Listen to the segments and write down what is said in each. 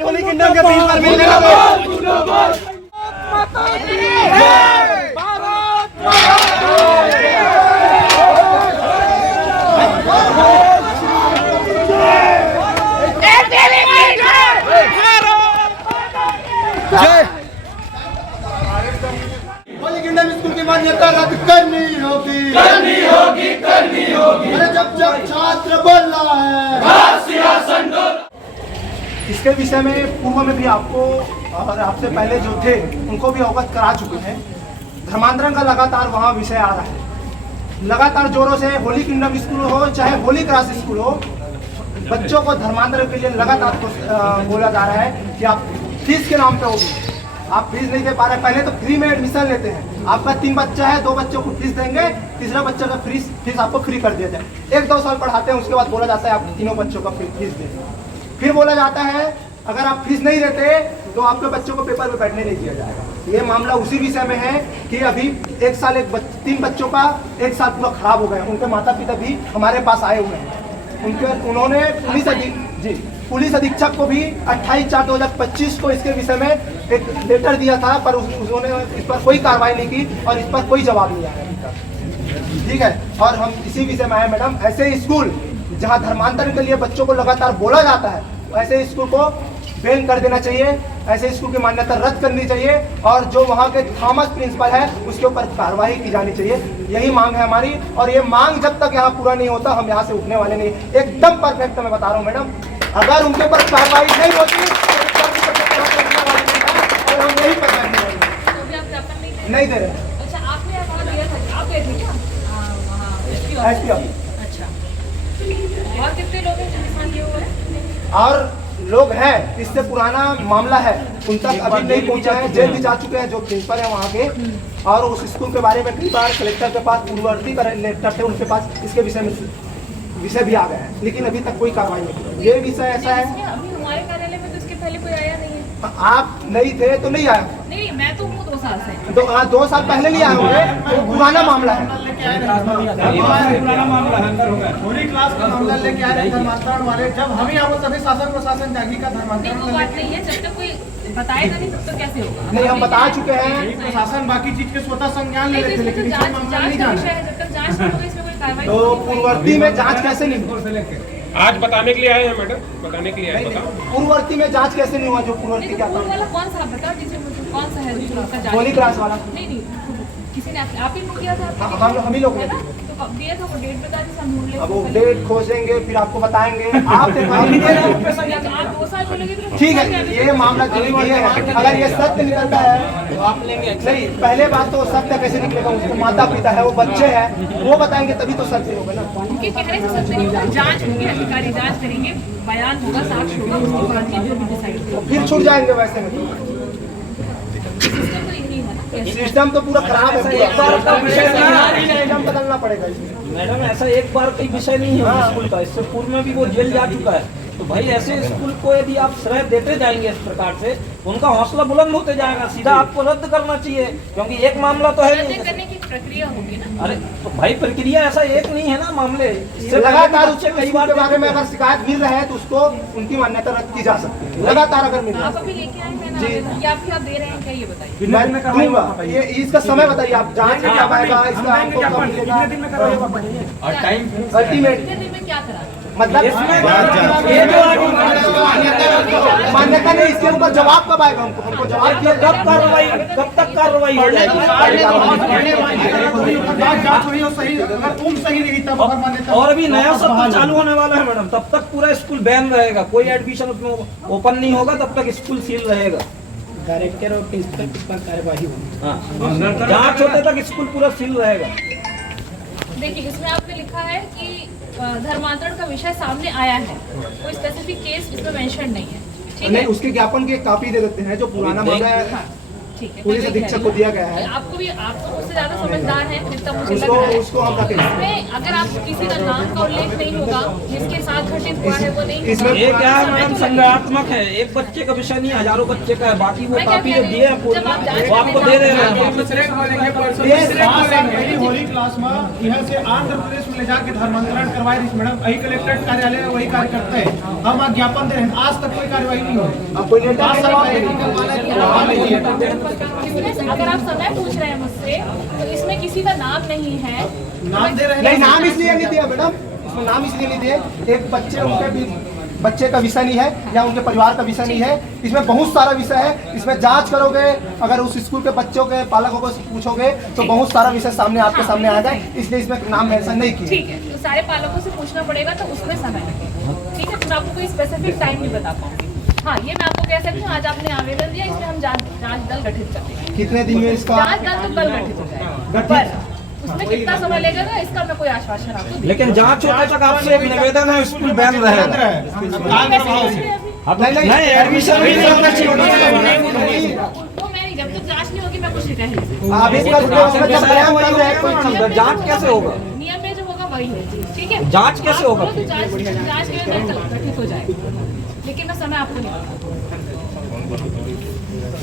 Holi kingdom के 3 बार मिलने लगे। होली किंगडम स्कूल की मान्यता रद्द करनी होगी, करनी होगी, करनी होगी। अरे जब जब छात्र बोल रहा है। इसके विषय में पूर्व में भी आपको और आपसे पहले जो थे उनको भी अवगत करा चुके हैं। धर्मांतरण का लगातार वहाँ विषय आ रहा है, लगातार जोरों से। होली किंगडम स्कूल हो चाहे होली क्रॉस स्कूल हो, बच्चों को धर्मांतरण के लिए लगातार बोला जा रहा है कि आप फीस के नाम पे होगी, आप फीस नहीं दे पा रहे। पहले तो फ्री में एडमिशन लेते हैं, आपका 3 बच्चा है, 2 बच्चों को फीस देंगे, तीसरा बच्चा का फीस आपको फ्री कर दिया जाए। 1-2 साल पढ़ाते हैं, उसके बाद बोला जाता है आप तीनों बच्चों का फीस दें। फिर बोला जाता है अगर आप फीस नहीं देते तो आपके बच्चों को पेपर में बैठने नहीं दिया जाएगा। ये मामला उसी विषय में है कि अभी 1 साल 3 बच्चों का 1 साल पूरा खराब हो गया। उनके माता पिता भी हमारे पास आए हुए हैं। उन्होंने पुलिस अधीक्षक को भी 28/4/2025 को इसके विषय में एक लेटर दिया था, पर उन्होंने इस पर कोई कार्रवाई नहीं की और इस पर कोई जवाब नहीं आया। ठीक है, और हम इसी विषय में आए मैडम। ऐसे स्कूल जहां धर्मांतरण के लिए बच्चों को लगातार बोला जाता है, ऐसे स्कूल को बैन कर देना चाहिए, ऐसे स्कूल की मान्यता रद्द करनी चाहिए और जो वहाँ के थॉमस प्रिंसिपल है उसके ऊपर कार्रवाई की जानी चाहिए। यही मांग है हमारी, और ये मांग जब तक यहाँ पूरा नहीं होता हम यहाँ से उठने वाले नहीं। एकदम परफेक्ट मैं बता रहा हूँ मैडम, अगर उनके ऊपर कार्रवाई नहीं होती तो हम यही पर नहीं दे रहे। और कितने लोग हैं जो किसान किए हुए हैं? और लोग हैं, इससे पुराना मामला है, उन तक अभी नहीं पहुंचा है। जेल भी जा चुके हैं जो प्रिंसिपल है वहाँ के, और उस स्कूल के बारे में कई बार कलेक्टर के पास पूर्ववर्ती लेटर थे, उनके पास इसके विषय भी आ गया है, लेकिन अभी तक कोई कार्रवाई नहीं। ये विषय ऐसा है, अभी हमारे कार्यालय में तो इसके पहले कोई आया नहीं है। आप नहीं थे तो नहीं आया। नहीं, मैं तो हूँ 2 साल से। 2 साल पहले नहीं आए होंगे, तो पुराना मामला है। होली क्लास का मामला लेके आए धर्मांतरण वाले, जब हम ही आओ तभी शासन प्रशासन जागी का धर्मांतरण। वो बात नहीं है, जब तक कोई बताएगा नहीं तब तो कैसे होगा? नहीं, हम बता चुके हैं। प्रशासन बाकी चीज के स्वतः संज्ञान ले लेते, लेकिन जांच का विषय है, जब तक जांच नहीं होगी इसमें कोई कार्रवाई। तो पूर्ववर्ती में जांच कैसे नहीं? आज बताने के लिए आए हैं मैडम, बताने के लिए आए। बताओ पूर्ववर्ती में जांच कैसे नहीं हुआ? जो पूर्ववर्ती क्या था? वाला कौन सा बताओ दीजिए मुझे, कौन सा है जो उसका जांच? होली क्लास वाला। नहीं, किसी ने आप ही किया था? हम ही लोग है ना, तो कब दिया था वो डेट बता दीजिए, हम ढूंढ लेंगे। अब वो डेट खोजेंगे फिर आपको बताएंगे। आप आप 2 साल बोलेंगे तो ठीक है, ये मामला जो ये है, अगर ये सत्य निकलता है तो आप लेंगे। नहीं, पहले बात तो सत्य कैसे निकलेगा? उसके माता पिता है, वो बच्चे हैं, वो बताएंगे तभी तो सत्य होगा ना। उनके कहने से सत्य नहीं होगा, जांच होगी, अधिकारी जांच करेंगे, बयान होगा, साक्ष्य होगा, उसके बाद ही जो भी डिसाइड होगा। फिर छूट जाएंगे वैसे में। सिस्टम तो यही है ना, सिस्टम तो पूरा खराब है, सिस्टम बदलना पड़ेगा इसमें। मैडम ऐसा एक बार कोई विषय नहीं है स्कूल का, इससे पूर्व में भी वो जेल जा चुका है। तो भाई ऐसे स्कूल को यदि आप श्रेय देते जाएंगे इस प्रकार से, उनका हौसला बुलंद होते जाएगा। सीधा आपको रद्द करना चाहिए, क्योंकि एक मामला तो है रद्द नहीं। करने की प्रक्रिया होगी ना। अरे तो भाई प्रक्रिया ऐसा एक नहीं है ना मामले, इससे लगातार उससे कई बार के बारे में अगर शिकायत मिल रहा है तो उसको उनकी मान्यता रद्द की जा सकती है, लगातार अगर मिल रहा आप अभी लेके आए हैं ना, या फिर आप दे रहे हैं क्या, ये बताइए। मैं दूंगा। ये इसका समय बताइए आप, जांच में क्या पाएगा इसका आपको कब मिलेगा और टाइम अल्टीमेट कितने दिन में क्या करा? मतलब ये जो मान्यता नहीं, इसके ऊपर जवाब कब आएगा? हमको जवाब दिया कब कार्रवाई, कब तक कार्रवाई हो जाएगी? और अभी नया सत्र चालू होने वाला है मैडम, तब तक पूरा स्कूल बैन रहेगा, कोई एडमिशन उसमें ओपन नहीं होगा, तब तक स्कूल सील रहेगा। डायरेक्टर और प्रिंसिपल इस पर कार्यवाही होगी। जांच होते तक स्कूल पूरा सील रहेगा। देखिए, इसमें आपने लिखा है कि धर्मांतरण का विषय सामने आया है, कोई स्पेसिफिक केस इसमें मेंशन नहीं है, ठीक है? नहीं, उसके ज्ञापन की एक कॉपी दे देते हैं जो पुराना मामला है। ठीक है, पुलिस मैं अधीक्षक को दिया गया है। आपको मुझसे ज्यादा समझदार है, जितना मुझे लग उसको रहा है। उसको हम रखेंगे। इसमें अगर आप किसी का नाम का उल्लेख नहीं होगा, जिसके साथ घटित हुआ है वो नहीं इसमें होगा। ये क्या है मैडम, संज्ञानात्मक है, एक बच्चे का विषय नहीं, हजारों बच्चे का है। बाकी वो मैं क्या कापी कह जो रही दिए हैं हूँ, पूरी, जब आप जांच वो आपको करने दे रहे जाते हैं। मेरी होली क्लास में यहाँ से आंध्र प्रदेश में ले जाके धर्मांतरण करवाए रही मैडम। वही कलेक्ट्रेट कार्यालय है, वही कार्य करते हैं। हम आज ज्ञापन दे रहे हैं, आज तक कोई कार्रवाई नहीं हुई। अब कोई लेटर आज नहीं तक आया। इसमें अगर आप समय पूछ रहे हैं मुझसे, तो इसमें किसी का नाम नहीं है। नाम दे रहे हैं। नहीं, नाम इसलिए नहीं दिया मैडम, इसमें नाम इसलिए नहीं दिए, एक बच्चे का विषय नहीं है या उनके परिवार का विषय नहीं है। इसमें बहुत सारा विषय है। इसमें जांच करोगे, अगर उस स्कूल के बच्चों के पालकों को पूछोगे तो बहुत सारा विषय सामने आपके सामने आएगा। इसलिए इसमें नाम मेंशन नहीं किया। ठीक है, तो सारे पालकों से पूछना पड़ेगा, तो उसमें समय लगेगा। ठीक है, तो मैं आपको कोई स्पेसिफिक टाइम नहीं बता पाऊंगी। हाँ, ये मैं आपको कह सकती हूँ, आज आपने आवेदन दिया, इसमें हम जांच दल गठित कर देंगे। कितने दिन में इसका जांच दल तो कल गठित हो जाएगा, पर उसमें कितना समय लगेगा इसका मैं कोई आश्वासन आपको नहीं लेकिन जांच होने तक आपसे एक निवेदन है, स्कूल बैन रहेगा। नहीं, एडमिशन भी नहीं होना चाहिए। वो मैं नहीं, जब तक जांच नहीं होगी मैं कुछ नहीं कह नहीं सकती। आप इसका जब बयान कर रहे हैं कोई चीज जांच कैसे होगा? नियम में जो होगा वही है, ठीक है। जांच कैसे होगा? आप बोलो तो जांच के लिए गठित हो जाएगा, लेकिन मैं समय आपको नहीं बताऊंगी।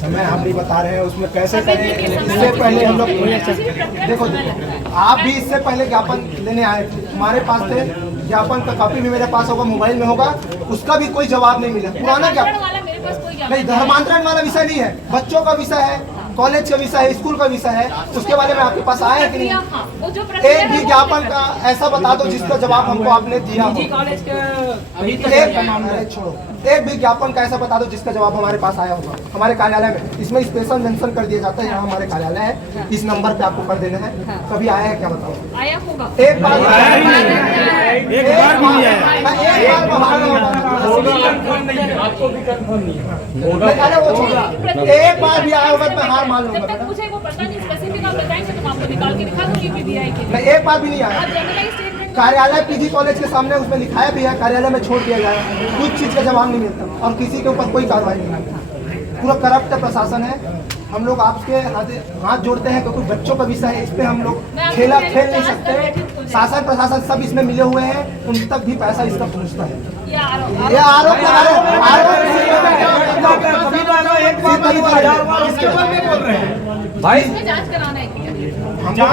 समय हम नहीं बता रहे हैं, उसमें कैसे समय करें। देखिए, समय इससे पहले हम लोग किसी भी प्रक्रिया देखो में समय लगता है। आप भी इससे पहले ज्ञापन लेने आए थे, हमारे पास थे, ज्ञापन का कॉपी भी मेरे पास होगा, मोबाइल में होगा, उसका भी कोई जवाब नहीं मिला। पुराना धर्मांतरण ज्ञापन वाला मेरे पास कोई ज्ञापन नहीं, धर्मांतरण वाला विषय नहीं है, बच्चों का विषय है, कॉलेज का विषय है, स्कूल का विषय है, उसके बारे में आपके पास आया है कि नहीं? हाँ, वो जो प्रक्रिया एक है भी वो ज्ञापन का ऐसा बता दो जिसका जवाब हमको आपने दिया हो। कॉलेज के अभी तक अरे छोड़ो, एक भी ज्ञापन का ऐसा बता दो जिसका जवाब हमारे पास आया होगा हमारे कार्यालय में। इसमें स्पेशल मेंशन कर दिया जाता है, यहाँ हमारे कार्यालय है, इस नंबर पे आपको कर देना है। कभी आया है क्या बताओ? आया होगा। एक बार भी नहीं आया। एक बार बाहर आपको भी कंफर्म नहीं है। अरे वो छोड़ो, एक बार भी आया होगा तो मैं हार मान जब लूंगा। तक मुझे वो पता नहीं स्पेसिफिक आप बताएंगे तो मैं आपको निकाल के दिखा दूंगी पीबीआई के। मैं एक बार भी नहीं आया। आप जनरलाइज स्टेटमेंट कार्यालय पीजी कॉलेज के सामने उसमें लिखाया भी है, कार्यालय में छोड़ दिया गया है, कुछ चीज का जवाब नहीं मिलता और किसी के ऊपर कोई कार्रवाई नहीं। पूरा करप्ट प्रशासन है। हम लोग आपके हाथ जोड़ते हैं क्योंकि बच्चों का विषय है, इस पे हम लोग खेल नहीं सकते। शासन प्रशासन सब इसमें मिले हुए हैं, उन तक भी पैसा इसका पहुंचता है। ये आरोप लगा रहे भाई जांच कराना है क्या?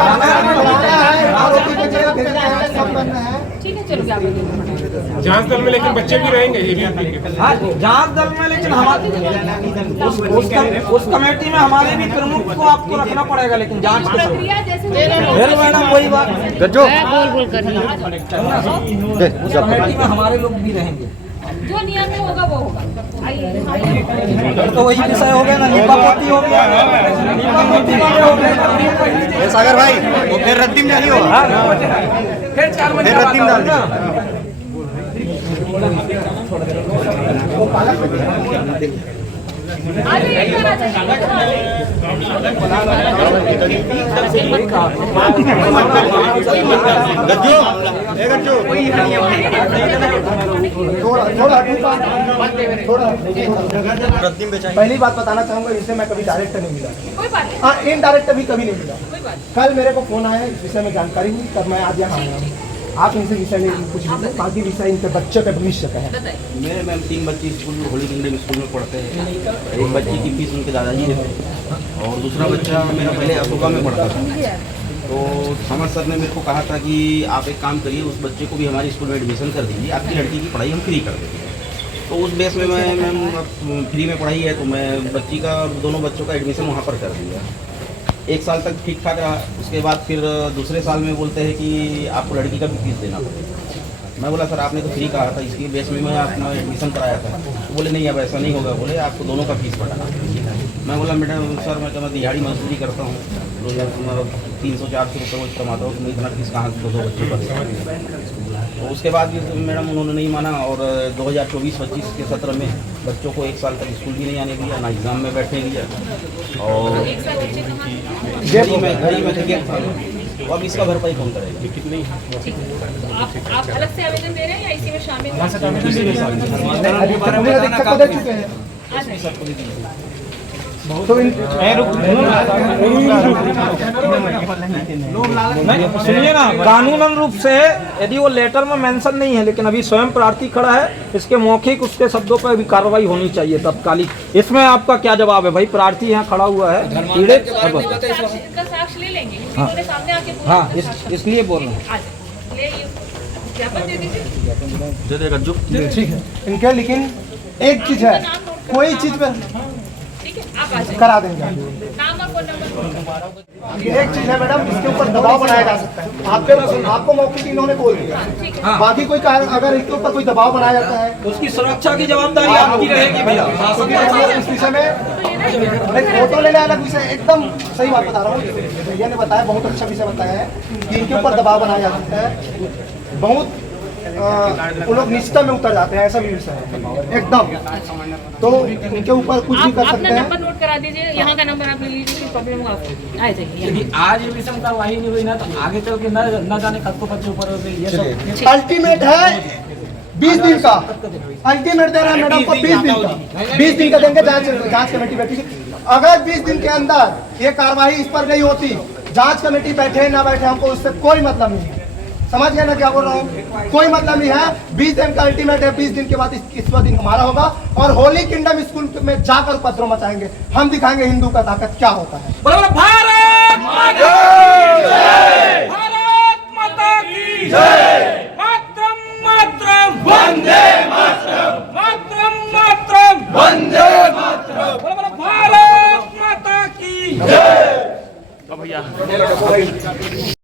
आरोपी को जेल भेजना है, सब करना है। ठीक है, चलो क्या बोलिए। जांच दल में लेकिन बच्चे भी रहेंगे, ये भी आपके। हाँ, जांच दल में, लेकिन हमारे उस कमेटी में हमारे भी प्रमुख को आपको रखना पड़ेगा, लेकिन जांच के समय। प्रक्रिया जैसे फिर मैडम वही बात, उस कमेटी में हमारे लोग भी रहेंगे। जो नियम में होगा वो होगा। आइए, तो वही विषय हो गया ना, लीपापोती हो गया, लीपापोती वाले हो गए। सागर भाई वो फिर रद्दी में नहीं होगा। फिर 4 महीने फिर रद्दी में डाल ना। आगे एक बार आ जाइए। पहली बात बताना चाहूंगा, इनसे मैं कभी डायरेक्ट नहीं मिला। कोई बात नहीं, हाँ, इनडायरेक्ट भी कभी नहीं मिला। कोई बात नहीं। कल मेरे को फोन आया, इस विषय में जानकारी हुई, तब मैं आज यहाँ आया हूँ। आप इनसे विषय में कुछ भी, बाकी विषय इनके बच्चों के भविष्य का है। बताइए। मेरे मैम 3 बच्चे स्कूल में होली इंग्लिश स्कूल में पढ़ते हैं। एक बच्चे की फीस उनके दादाजी ने दी और दूसरा बच्चा मेरा पहले अशोका में पढ़ता था। तो समझ सर ने मेरे को कहा था कि आप एक काम करिए, उस बच्चे को भी हमारे स्कूल में एडमिशन कर दीजिए, आपकी लड़की की पढ़ाई हम फ्री कर देंगे। तो उस बेस में मैं मैम फ्री में पढ़ाई है तो मैं बच्ची का, दोनों बच्चों का एडमिशन वहाँ पर कर दिया। 1 साल तक ठीक ठाक रहा। उसके बाद फिर दूसरे साल में बोलते हैं कि आपको लड़की का भी फीस देना पड़ेगा। मैं बोला सर आपने तो फ्री कहा था, इसकी बेस में मैं अपना एडमिशन कराया था। तो बोले नहीं अब ऐसा नहीं होगा, बोले आपको दोनों का फीस बढ़ाना। मैं बोला मैडम सर मैं तो दिहाड़ी मजदूरी करता हूँ, रोज़ाना 300-400 रुपये कमाता हूँ, तो मैं इतना फीस कहाँ से 2 बच्चों का। तो उसके बाद भी मैडम उन्होंने नहीं माना और 2024-25 के सत्र में बच्चों को 1 साल तक स्कूल भी नहीं आने दिया, ना एग्ज़ाम में बैठने दिया और एक साल बच्चे कहाँ? घड़ी में थे था। तो अब इसका भरपाई कौन करेगी? कितनी ठीक है, तो आप अलग से आवेदन दे रहे हैं या इसी में शामिल हैं? अधीक्षक को दे चुके हैं। आ जाइए। तो इन नहीं, सुनिए ना, कानूनन रूप से यदि वो लेटर में मेंशन नहीं है, लेकिन अभी स्वयं प्रार्थी खड़ा है, इसके मौखिक उसके शब्दों पर भी कार्रवाई होनी चाहिए तत्कालिक। इसमें आपका क्या जवाब है भाई? प्रार्थी यहाँ खड़ा हुआ है, पीड़ित। इनका साक्ष्य ले लेंगे, उन्होंने सामने आके बोला। हाँ, इसलिए बोल रहे हैं। आ जाओ, ले आइए, ज्ञापन दे दीजिए। दे देगा जो ठीक है इनके, लेकिन एक चीज है, कोई चीज में ठीक है, आप आ जाइए, करा देंगे। नाम और फोन नंबर। एक चीज है मैडम, इसके ऊपर दबाव बनाया जा सकता है। आपको मौके की इन्होंने बोल दिया, ठीक है। बाकी कोई कारण अगर इसके ऊपर कोई दबाव बनाया जाता है उसकी सुरक्षा की जवाबदारी आपकी रहेगी भैया। इस विषय में फोटो लेने अलग विषय, एकदम सही बात बता रहा हूँ। भैया ने बताया, बहुत अच्छा विषय बताया है कि इनके ऊपर दबाव बनाया जा सकता है। बहुत वो लोग निश्चित में उतर जाते हैं, ऐसा भी विषय है एकदम। तो इनके ऊपर कुछ भी कर आप सकते अपना हैं। नंबर नोट करा दीजिए, यहाँ का नंबर आप ले लीजिए, कोई प्रॉब्लम होगा आपको आ जाइए। यदि आज ये विषम कार्रवाई नहीं हुई ना, तो आगे चल के न जाने कल को बच्चे ऊपर हो गए। ये सब अल्टीमेट है 20 दिन का, अल्टीमेट दे रहा है मैडम को 20 दिन का। 20 दिन का देंगे, जांच कमेटी बैठी। अगर 20 दिन के अंदर ये कार्रवाई इस पर नहीं होती, जांच कमेटी बैठे ना बैठे, हमको उससे कोई मतलब नहीं है। समझ गए ना क्या बोल रहा हूँ? कोई मतलब नहीं है। 20 दिन का अल्टीमेट है, 20 दिन के बाद इसवा दिन हमारा होगा और होली किंगडम स्कूल में जाकर उपद्रव मचाएंगे। हम दिखाएंगे हिंदू का ताकत क्या होता है। भारत माता की जय। मातरम मातरम वंदे मातरम, मातरम मातरम वंदे मातरम। भारत माता की जय।